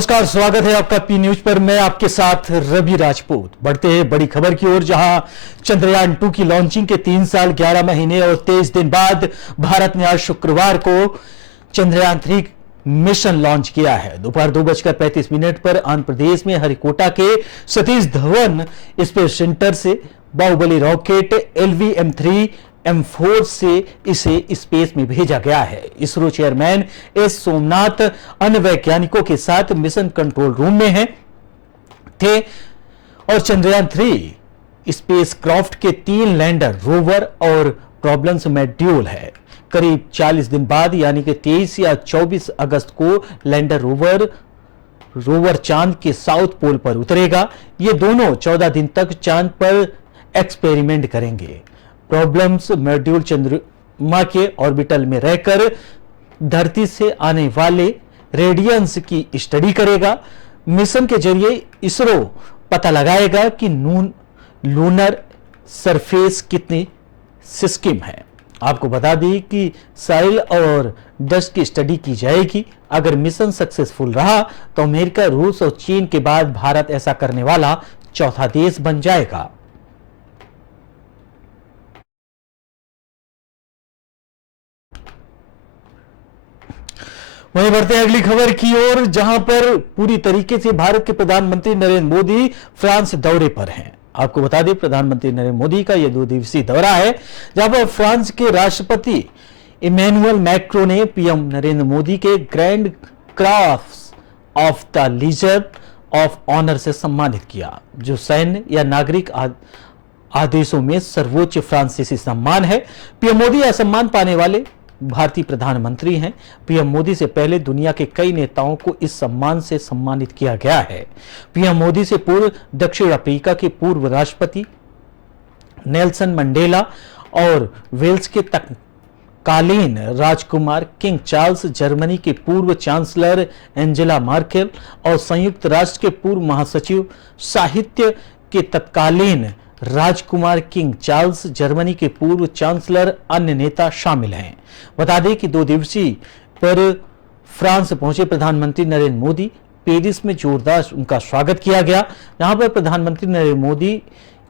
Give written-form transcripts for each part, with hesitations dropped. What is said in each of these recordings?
नमस्कार, स्वागत है आपका पी न्यूज पर। मैं आपके साथ रवि राजपूत। बढ़ते हैं बड़ी खबर की ओर, जहां चंद्रयान 2 की लॉन्चिंग के 3 साल 11 महीने और 23 दिन बाद भारत ने आज शुक्रवार को चंद्रयान 3 मिशन लॉन्च किया है। दोपहर 2:35 पर आंध्र प्रदेश में हरिकोटा के सतीश धवन स्पेस सेंटर से बाहुबली रॉकेट LV-M3 M4 से इसे स्पेस में भेजा गया है। इसरो चेयरमैन एस सोमनाथ अन्य वैज्ञानिकों के साथ मिशन कंट्रोल रूम में थे और चंद्रयान 3 स्पेस क्राफ्ट के 3 लैंडर, रोवर और प्रॉब्लम्स मॉड्यूल है। करीब 40 दिन बाद यानी कि 23 या 24 अगस्त को लैंडर रोवर चांद के साउथ पोल पर उतरेगा। ये दोनों 14 दिन तक चांद पर एक्सपेरिमेंट करेंगे। प्रॉब्लम्स मॉड्यूल चंद्रमा के ऑर्बिटल में रहकर धरती से आने वाले रेडियंस की स्टडी करेगा। मिशन के जरिए इसरो पता लगाएगा कि लूनर सरफेस कितनी सिस्किम है। आपको बता दें कि साइल और डस्ट की स्टडी की जाएगी। अगर मिशन सक्सेसफुल रहा तो अमेरिका, रूस और चीन के बाद भारत ऐसा करने वाला चौथा देश बन जाएगा। वहीं बढ़ते हैं अगली खबर की ओर, जहां पर पूरी तरीके से भारत के प्रधानमंत्री नरेंद्र मोदी फ्रांस दौरे पर हैं। आपको बता दें, प्रधानमंत्री नरेंद्र मोदी का यह 2 दिवसीय दौरा है, जहां पर फ्रांस के राष्ट्रपति इमैनुअल मैक्रों ने पीएम नरेंद्र मोदी के grand cross of the legion of honour से सम्मानित किया, जो सैन्य या नागरिक आदेशों में सर्वोच्च फ्रांसीसी सम्मान है। पीएम मोदी यह सम्मान पाने वाले भारतीय प्रधानमंत्री हैं। पीएम मोदी से पहले दुनिया के कई नेताओं को इस सम्मान से सम्मानित किया गया है। पीएम मोदी से पूर्व दक्षिण अफ्रीका के पूर्व राष्ट्रपति नेल्सन मंडेला और वेल्स के तत्कालीन राजकुमार किंग चार्ल्स, जर्मनी के पूर्व चांसलर एंजेला मार्केल और संयुक्त राष्ट्र के पूर्व महासचिव साहित्य के तत्कालीन राजकुमार किंग चार्ल्स, जर्मनी के पूर्व चांसलर, अन्य नेता शामिल हैं। बता दें कि 2 दिवसीय पर फ्रांस पहुंचे प्रधानमंत्री नरेंद्र मोदी, पेरिस में जोरदार उनका स्वागत किया गया, जहां पर प्रधानमंत्री नरेंद्र मोदी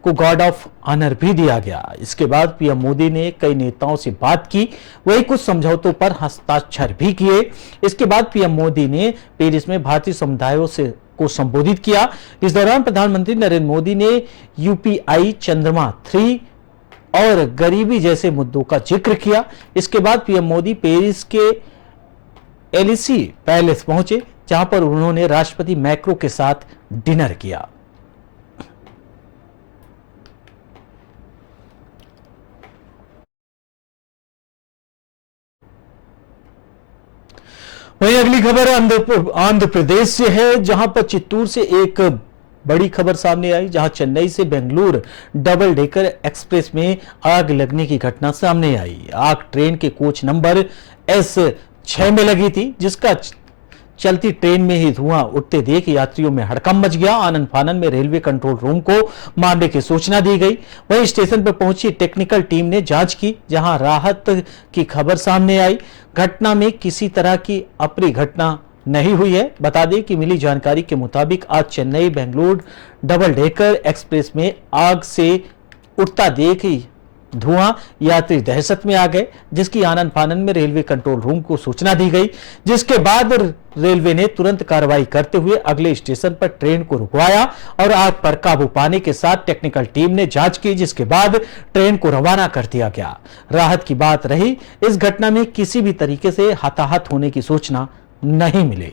को गार्ड ऑफ ऑनर भी दिया गया। इसके बाद पीएम मोदी ने कई नेताओं से बात की, वही कुछ समझौतों पर हस्ताक्षर भी किए। इसके बाद पीएम मोदी ने पेरिस में भारतीय समुदायों को संबोधित किया। इस दौरान प्रधानमंत्री नरेंद्र मोदी ने UPI, चंद्रमा 3 और गरीबी जैसे मुद्दों का जिक्र किया। इसके बाद पीएम मोदी पेरिस के एलिसी पैलेस पहुंचे, जहां पर उन्होंने राष्ट्रपति मैक्रो के साथ डिनर किया। वहीं अगली खबर आंध्र प्रदेश से है, जहां पर चित्तूर से एक बड़ी खबर सामने आई, जहां चेन्नई से बेंगलुरु डबल डेकर एक्सप्रेस में आग लगने की घटना सामने आई। आग ट्रेन के कोच नंबर S6 में लगी थी, जिसका चलती ट्रेन में ही धुआं उठते देख यात्रियों में हड़कंप मच गया। आनन फानन में रेलवे कंट्रोल रूम को मामले की सूचना दी गई। वहीं स्टेशन पर पहुंची टेक्निकल टीम ने जांच की, जहां राहत की खबर सामने आई। घटना में किसी तरह की अप्रिय घटना नहीं हुई है। बता दें कि मिली जानकारी के मुताबिक आज Chennai Bengaluru double decker express में आग से उठता देख धुआं यात्री दहशत में आ गए, जिसकी आनन फानन में रेलवे कंट्रोल रूम को सूचना दी गई, जिसके बाद रेलवे ने तुरंत कार्रवाई करते हुए अगले स्टेशन पर ट्रेन को रुकवाया और आग पर काबू पाने के साथ टेक्निकल टीम ने जांच की, जिसके बाद ट्रेन को रवाना कर दिया गया। राहत की बात रही, इस घटना में किसी भी तरीके से हताहत होने की सूचना नहीं मिली।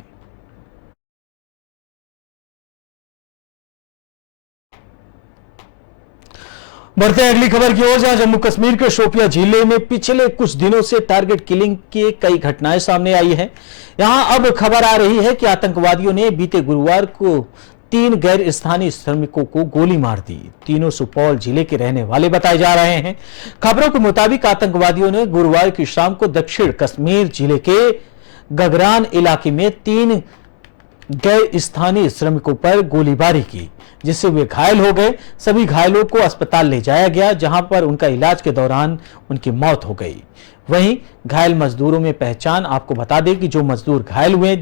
बढ़ते हैं अगली खबर की ओर, जहां जम्मू कश्मीर के शोपियां जिले में पिछले कुछ दिनों से टारगेट किलिंग की कई घटनाएं सामने आई हैं। यहां अब खबर आ रही है कि आतंकवादियों ने बीते गुरुवार को 3 गैर स्थानीय श्रमिकों को गोली मार दी। तीनों सुपौल जिले के रहने वाले बताए जा रहे हैं। खबरों के मुताबिक आतंकवादियों ने गुरुवार की शाम को दक्षिण कश्मीर जिले के गगरान इलाके में 3 गैर स्थानीय श्रमिकों पर गोलीबारी की, जिससे वे घायल हो गए। सभी घायलों को अस्पताल ले जाया गया, जहां पर उनका इलाज के दौरान उनकी मौत हो गई। वहीं घायल मजदूरों में पहचान, आपको बता दें कि जो मजदूर घायल हुए,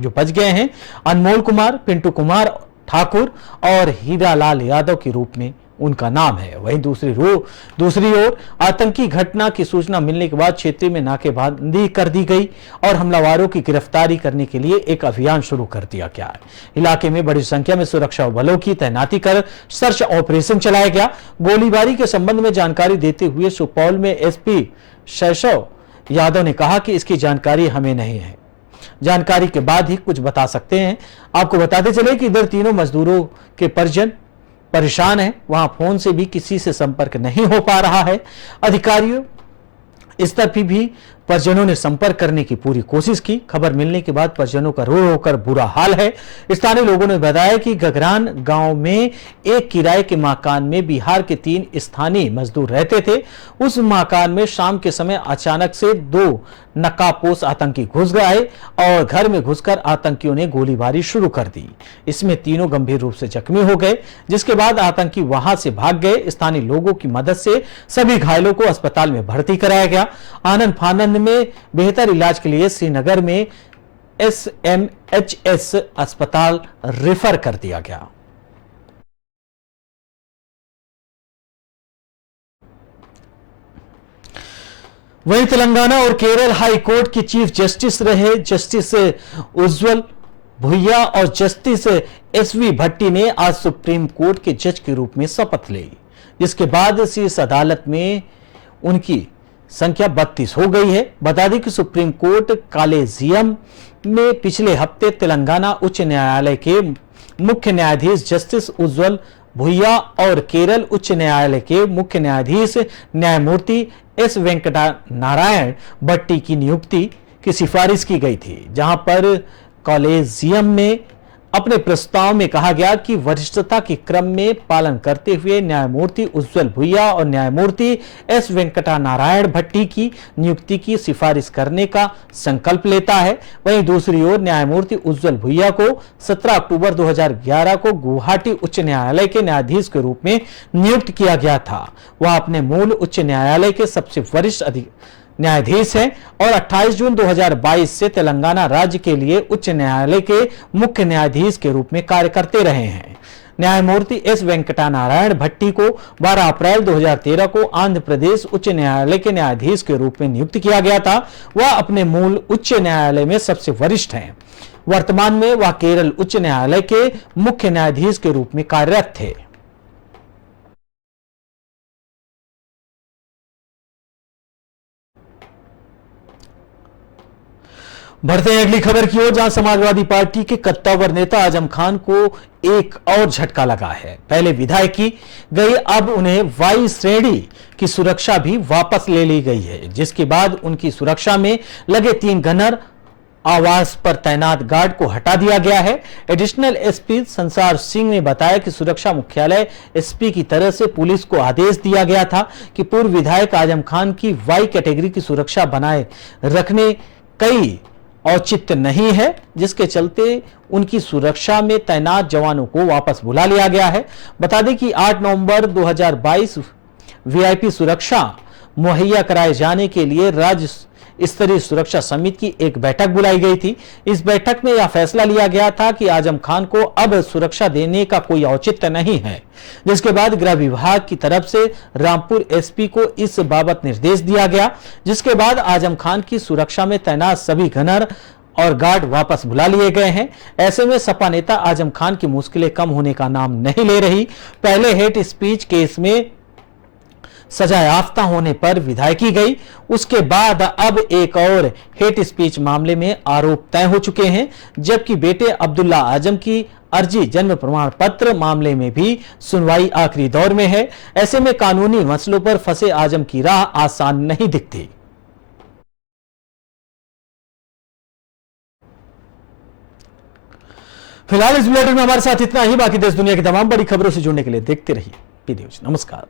जो बच गए हैं अनमोल कुमार, पिंटू कुमार ठाकुर और हीरालाल यादव के रूप में उनका नाम है। वहीं दूसरी ओर आतंकी घटना की सूचना मिलने के बाद क्षेत्र में नाकेबंदी कर दी गई और हमलावरों की गिरफ्तारी करने के लिए एक अभियान शुरू कर दिया गया है। इलाके में बड़ी संख्या में सुरक्षा बलों की तैनाती कर सर्च ऑपरेशन चलाया गया। गोलीबारी के संबंध में जानकारी देते हुए सुपौल में एसपी शैशव यादव ने कहा कि इसकी जानकारी हमें नहीं है, जानकारी के बाद ही कुछ बता सकते हैं। आपको बताते चले कि इधर तीनों मजदूरों के परिजन परेशान हैं, वहां फोन से भी किसी से संपर्क नहीं हो पा रहा है। अधिकारियों इस तरफ भी परिजनों ने संपर्क करने की पूरी कोशिश की। खबर मिलने के बाद परिजनों का रो रो कर बुरा हाल है। स्थानीय लोगों ने बताया कि गगरान गांव में एक किराए के मकान में बिहार के 3 स्थानीय मजदूर रहते थे। उस मकान में शाम के समय अचानक से 2 नकाबपोश आतंकी घुस गए और घर में घुसकर आतंकियों ने गोलीबारी शुरू कर दी। इसमें तीनों गंभीर रूप से जख्मी हो गए, जिसके बाद आतंकी वहां से भाग गए। स्थानीय लोगों की मदद से सभी घायलों को अस्पताल में भर्ती कराया गया। आनंद फानंद में बेहतर इलाज के लिए श्रीनगर में SMHS अस्पताल रेफर कर दिया गया। वहीं तेलंगाना और केरल हाई कोर्ट के चीफ जस्टिस रहे जस्टिस उज्ज्वल भुइया और जस्टिस SV भट्टी ने आज सुप्रीम कोर्ट के जज के रूप में शपथ ली, जिसके बाद शीर्ष अदालत में उनकी संख्या 32 हो गई है। बता दें कि सुप्रीम कोर्ट कॉलेजियम में पिछले हफ्ते तेलंगाना उच्च न्यायालय के मुख्य न्यायाधीश जस्टिस उज्ज्वल भुइया और केरल उच्च न्यायालय के मुख्य न्यायाधीश न्यायमूर्ति S वेंकटा नारायण भट्टी की नियुक्ति की सिफारिश की गई थी, जहां पर कॉलेजियम में अपने प्रस्ताव में कहा गया कि वरिष्ठता के क्रम में पालन करते हुए न्यायमूर्ति उज्ज्वल भुइया और न्यायमूर्ति S वेंकटा नारायण भट्टी की नियुक्ति की सिफारिश करने का संकल्प लेता है। वहीं दूसरी ओर न्यायमूर्ति उज्ज्वल भुइया को 17 अक्टूबर 2011 को गुवाहाटी उच्च न्यायालय के न्यायाधीश के रूप में नियुक्त किया गया था। वह अपने मूल उच्च न्यायालय के सबसे वरिष्ठ न्यायाधीश हैं और 28 जून 2022 से तेलंगाना राज्य के लिए उच्च न्यायालय के मुख्य न्यायाधीश के रूप में कार्य करते रहे हैं। न्यायमूर्ति S वेंकटा नारायण भट्टी को 12 अप्रैल 2013 को आंध्र प्रदेश उच्च न्यायालय के न्यायाधीश के रूप में नियुक्त किया गया था। वह अपने मूल उच्च न्यायालय में सबसे वरिष्ठ हैं। वर्तमान में वह केरल उच्च न्यायालय के मुख्य न्यायाधीश के रूप में कार्यरत थे। बढ़ते हैं अगली खबर की ओर, जहां समाजवादी पार्टी के कद्दावर नेता आजम खान को एक और झटका लगा है। पहले विधायकी गई, अब उन्हें वाई श्रेणी की सुरक्षा भी वापस ले ली गई है, जिसके बाद उनकी सुरक्षा में लगे 3 गनर आवास पर तैनात गार्ड को हटा दिया गया है। एडिशनल SP संसार सिंह ने बताया कि सुरक्षा मुख्यालय SP की तरफ से पुलिस को आदेश दिया गया था कि पूर्व विधायक आजम खान की वाई कैटेगरी की सुरक्षा बनाए रखने कई औचित्य नहीं है, जिसके चलते उनकी सुरक्षा में तैनात जवानों को वापस बुला लिया गया है। बता दें कि 8 नवंबर 2022 VIP सुरक्षा मुहैया कराए जाने के लिए राज्य स्तरीय सुरक्षा समिति की एक बैठक बुलाई गई थी। इस बैठक में यह फैसला लिया गया था कि आजम खान को अब सुरक्षा देने का कोई औचित्य नहीं है, जिसके बाद गृह विभाग की तरफ से रामपुर SP को इस बाबत निर्देश दिया गया, जिसके बाद आजम खान की सुरक्षा में तैनात सभी गनर और गार्ड वापस बुला लिए गए हैं। ऐसे में सपा नेता आजम खान की मुश्किलें कम होने का नाम नहीं ले रही। पहले हेट स्पीच केस में सजा याफ्ता होने पर विधायकी गई, उसके बाद अब एक और हेट स्पीच मामले में आरोप तय हो चुके हैं, जबकि बेटे अब्दुल्ला आजम की अर्जी जन्म प्रमाण पत्र मामले में भी सुनवाई आखिरी दौर में है। ऐसे में कानूनी मसलों पर फंसे आजम की राह आसान नहीं दिखती। फिलहाल इस बुलेटिन में हमारे साथ इतना ही। बाकी देश दुनिया की तमाम बड़ी खबरों से जुड़ने के लिए देखते रहिए PD न्यूज। नमस्कार।